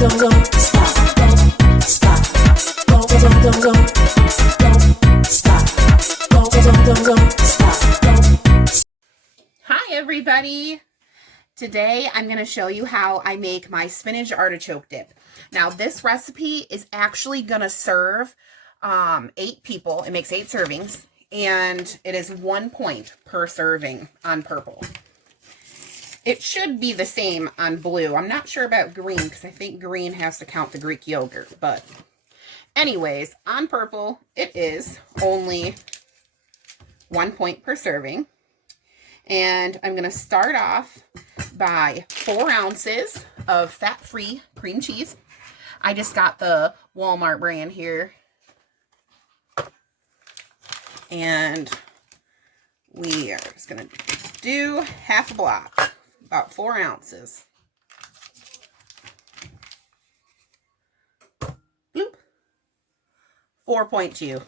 Hi everybody! Today I'm going to show you how I make my spinach artichoke dip. Now this recipe is actually going to serve 8 people. It makes 8 servings and it is 1 point per serving on purple. It should be the same on blue. I'm not sure about green because I think green has to count the Greek yogurt. But anyways, on purple it is only 1 point per serving. And I'm going to start off by 4 ounces of fat-free cream cheese. I just got the Walmart brand here. And we are just going to do half a block, about 4 ounces. Bloop. 4.2.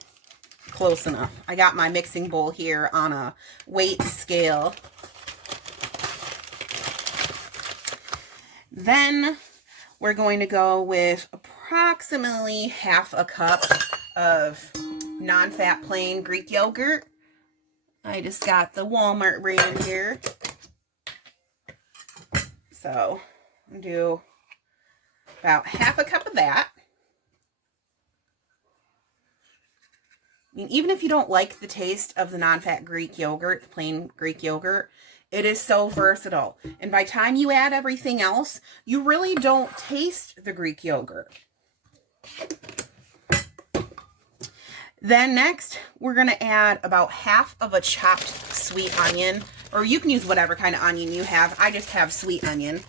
Close enough. I got my mixing bowl here on a weight scale. Then we're going to go with approximately half a cup of non-fat plain Greek yogurt. I just got the Walmart brand here. So I'll do about half a cup of that. I mean, even if you don't like the taste of the non-fat Greek yogurt, plain Greek yogurt, it is so versatile. And by the time you add everything else, you really don't taste the Greek yogurt. Then next, we're going to add about half of a chopped sweet onion. Or you can use whatever kind of onion you have. I just have sweet onion.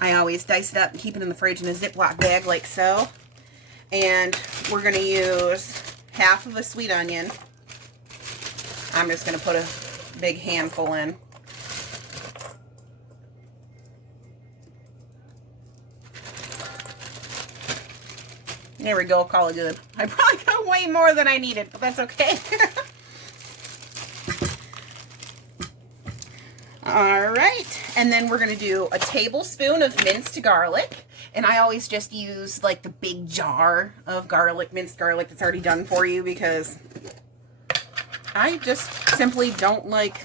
I always dice it up and keep it in the fridge in a Ziploc bag like so. And we're going to use half of a sweet onion. I'm just going to put a big handful in. There we go, call it good. I probably got way more than I needed, but that's okay. All right, and then we're going to do a tablespoon of minced garlic. And I always just use like the big jar of garlic, minced garlic that's already done for you because I just simply don't like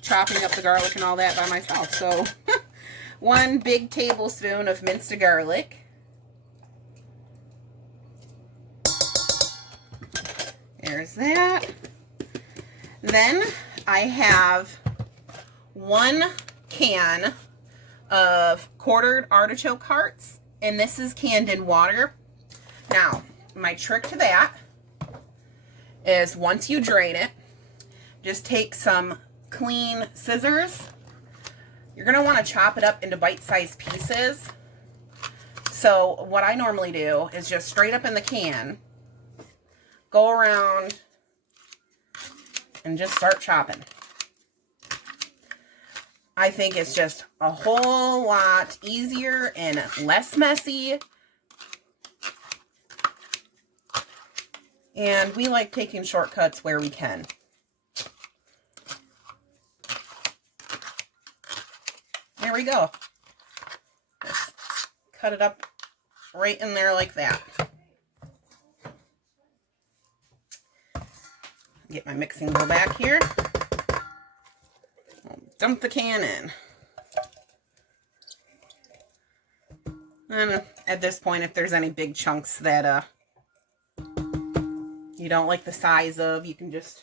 chopping up the garlic and all that by myself. So 1 big tablespoon of minced garlic. There's that. Then I have 1 can of quartered artichoke hearts, and this is canned in water. Now, my trick to that is once you drain it, just take some clean scissors. You're going to want to chop it up into bite-sized pieces. So what I normally do is just straight up in the can, go around and just start chopping. I think it's just a whole lot easier and less messy. And we like taking shortcuts where we can. There we go. Just cut it up right in there like that. Get my mixing bowl back here. Dump the can in. And at this point, if there's any big chunks that you don't like the size of, you can just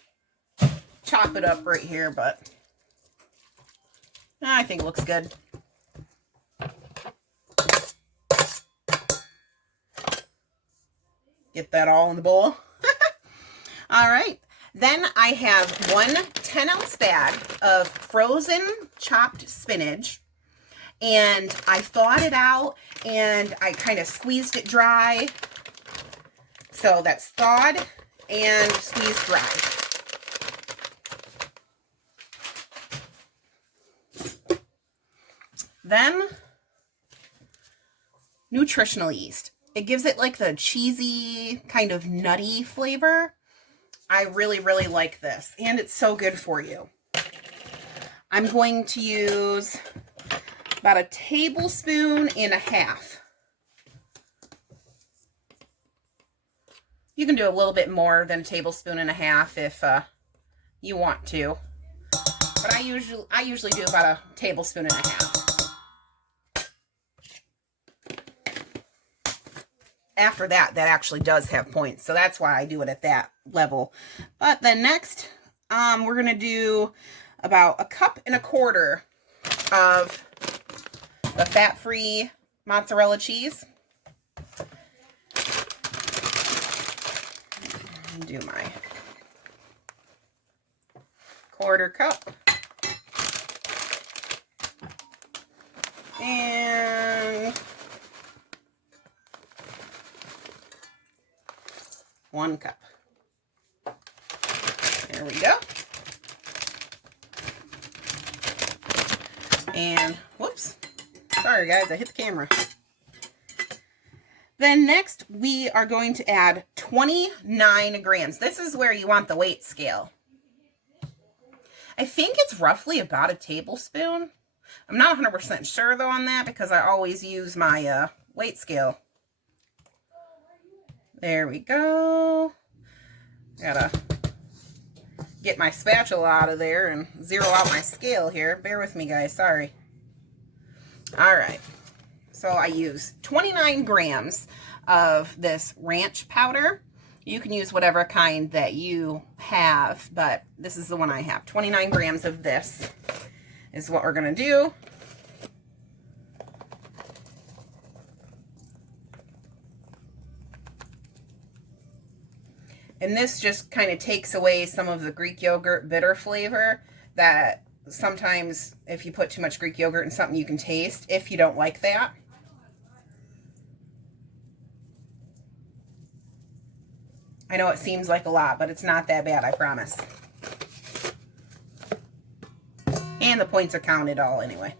chop it up right here, but I think it looks good. Get that all in the bowl. All right. Then I have 1 10-ounce bag of frozen chopped spinach, and I thawed it out and I kind of squeezed it dry. So that's thawed and squeezed dry. Then Nutritional yeast. It gives it like the cheesy kind of nutty flavor. I really, really like this, and it's so good for you. I'm going to use about 1.5 tablespoons You can do a little bit more than a tablespoon and a half if you want to. But I usually do about a tablespoon and a half. After that, that actually does have points, so that's why I do it at that level. But then next, we're going to do about 1.25 cups of the fat-free mozzarella cheese. Do my 1/4 cup. And 1 cup. There we go. And whoops. Sorry guys, I hit the camera. Then next we are going to add 29 grams. This is where you want the weight scale. I think it's roughly about a tablespoon. I'm not 100% sure though on that because I always use my weight scale. There we go. Gotta get my spatula out of there and zero out my scale here. Bear with me guys, sorry. Alright, so I use 29 grams of this ranch powder. You can use whatever kind that you have, but this is the one I have. 29 grams of this is what we're going to do. And this just kind of takes away some of the Greek yogurt bitter flavor that sometimes if you put too much Greek yogurt in something you can taste if you don't like that. I know it seems like a lot, but it's not that bad, I promise. And the points are counted all anyway.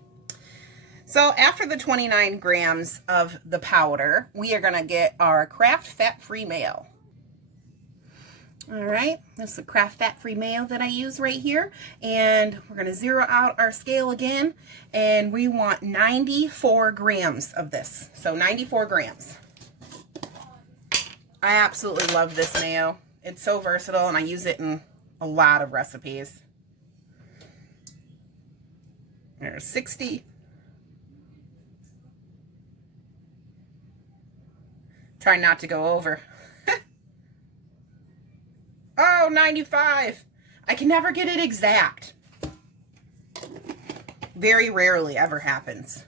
So after the 29 grams of the powder, we are going to get our Kraft fat-free mayo. All right, this is the Kraft fat-free mayo that I use right here. And we're going to zero out our scale again. And we want 94 grams of this. So 94 grams. I absolutely love this mayo. It's so versatile and I use it in a lot of recipes. There's 60. Try not to go over. Oh, 95. I can never get it exact. Very rarely ever happens.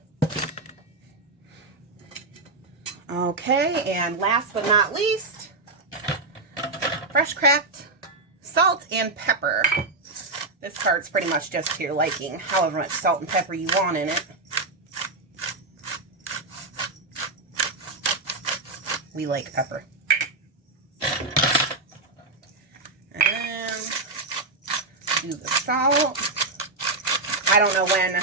Okay, and last but not least, fresh cracked salt and pepper. This part's pretty much just to your liking, however much salt and pepper you want in it. We like pepper. And do the salt. I don't know when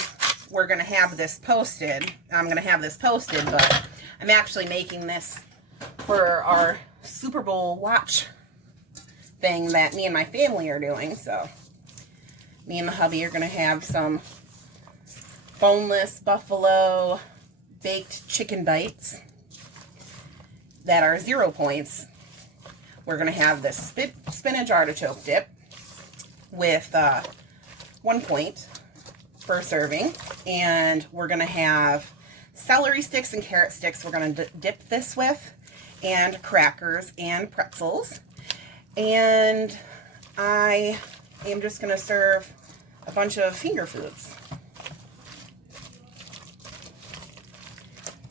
we're going to have this posted. I'm going to have this posted, but I'm actually making this for our Super Bowl watch thing that me and my family are doing. So me and the hubby are going to have some boneless buffalo baked chicken bites that are 0 points. We're going to have this spinach artichoke dip with 1 point per serving. And we're going to have celery sticks and carrot sticks we're going to dip this with, and crackers and pretzels. And I am just going to serve a bunch of finger foods.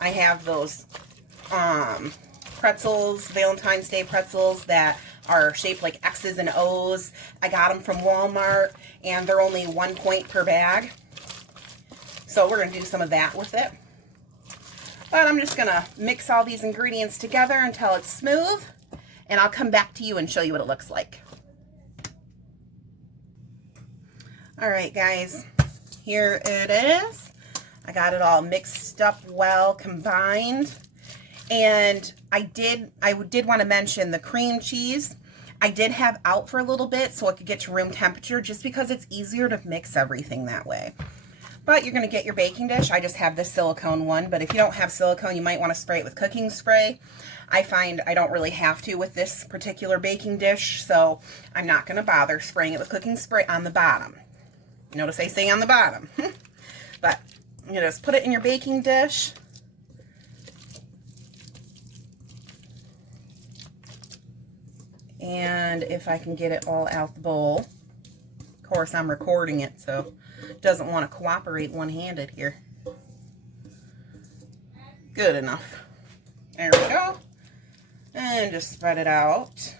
I have those pretzels, Valentine's Day pretzels that are shaped like X's and O's. I got them from Walmart and they're only 1 point per bag. So we're going to do some of that with it. But I'm just going to mix all these ingredients together until it's smooth, and I'll come back to you and show you what it looks like. All right, guys, here it is. I got it all mixed up well, combined. And I did want to mention the cream cheese. I did have out for a little bit so it could get to room temperature just because it's easier to mix everything that way. But you're going to get your baking dish. I just have this silicone one, but if you don't have silicone, you might want to spray it with cooking spray. I find I don't really have to with this particular baking dish, so I'm not going to bother spraying it with cooking spray on the bottom. Notice I say on the bottom. But you just put it in your baking dish. And if I can get it all out the bowl. Of course, I'm recording it, so it doesn't want to cooperate one-handed here. Good enough. There we go. And just spread it out.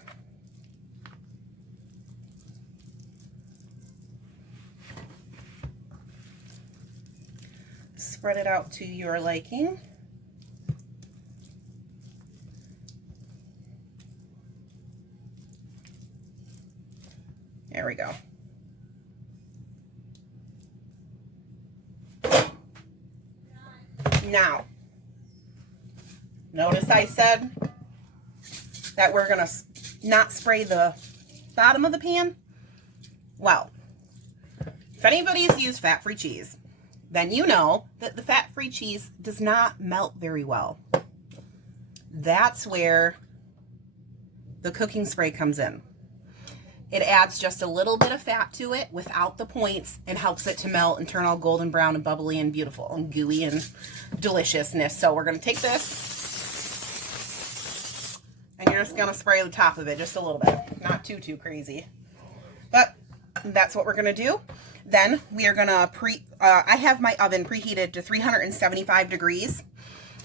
Spread it out to your liking. There we go. Now, notice I said that we're going to not spray the bottom of the pan. Well, if anybody's used fat-free cheese, then you know that the fat-free cheese does not melt very well. That's where the cooking spray comes in. It adds just a little bit of fat to it without the points and helps it to melt and turn all golden brown and bubbly and beautiful and gooey and deliciousness. So we're going to take this and you're just going to spray the top of it just a little bit. Not too crazy. But that's what we're going to do. Then we are going to I have my oven preheated to 375 degrees.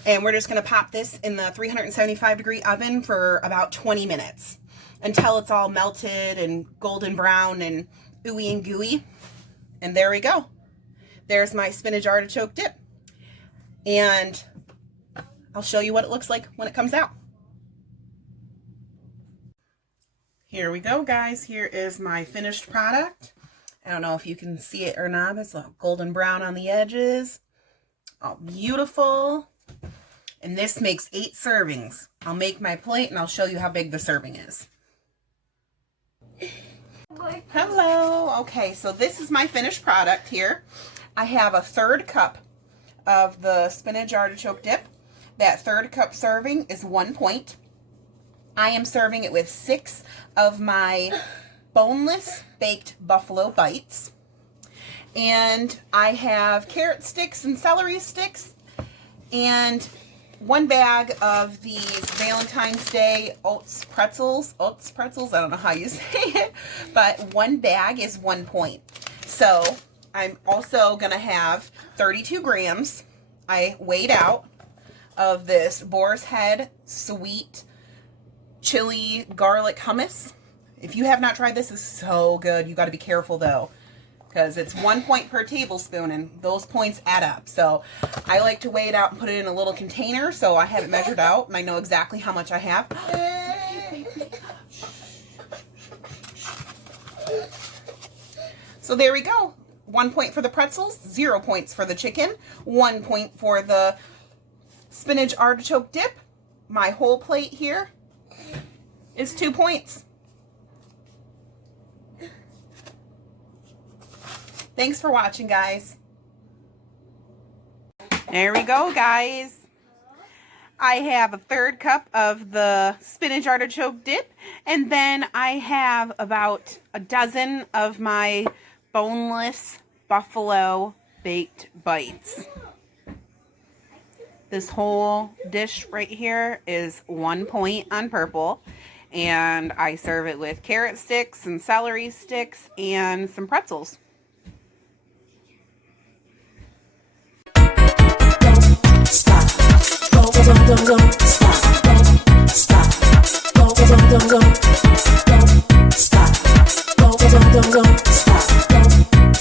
And we're just going to pop this in the 375 degree oven for about 20 minutes. Until it's all melted and golden brown and ooey and gooey. And there we go. There's my spinach artichoke dip. And I'll show you what it looks like when it comes out. Here we go, guys. Here is my finished product. I don't know if you can see it or not. It's a golden brown on the edges. Oh, beautiful. And this makes 8 servings. I'll make my plate and I'll show you how big the serving is. Hello. Okay, so this is my finished product here. I have a 1/3 cup of the spinach artichoke dip. That 1/3 cup serving is 1 point. I am serving it with 6 of my boneless baked buffalo bites. And I have carrot sticks and celery sticks and 1 bag of these Valentine's Day oats pretzels. Oats pretzels, I don't know how you say it, but 1 bag is 1 point. So I'm also going to have 32 grams, I weighed out, of this Boar's Head sweet chili garlic hummus. If you have not tried this, it's so good. You got to be careful though, because it's 1 point per tablespoon and those points add up. So I like to weigh it out and put it in a little container so I have it measured out and I know exactly how much I have. So there we go. 1 point for the pretzels, 0 points for the chicken, 1 point for the spinach artichoke dip. My whole plate here is 2 points. Thanks for watching, guys. There we go, guys. I have a 1/3 cup of the spinach artichoke dip, and then I have about a dozen of my boneless buffalo baked bites. This whole dish right here is 1 point on purple, and I serve it with carrot sticks and celery sticks and some pretzels.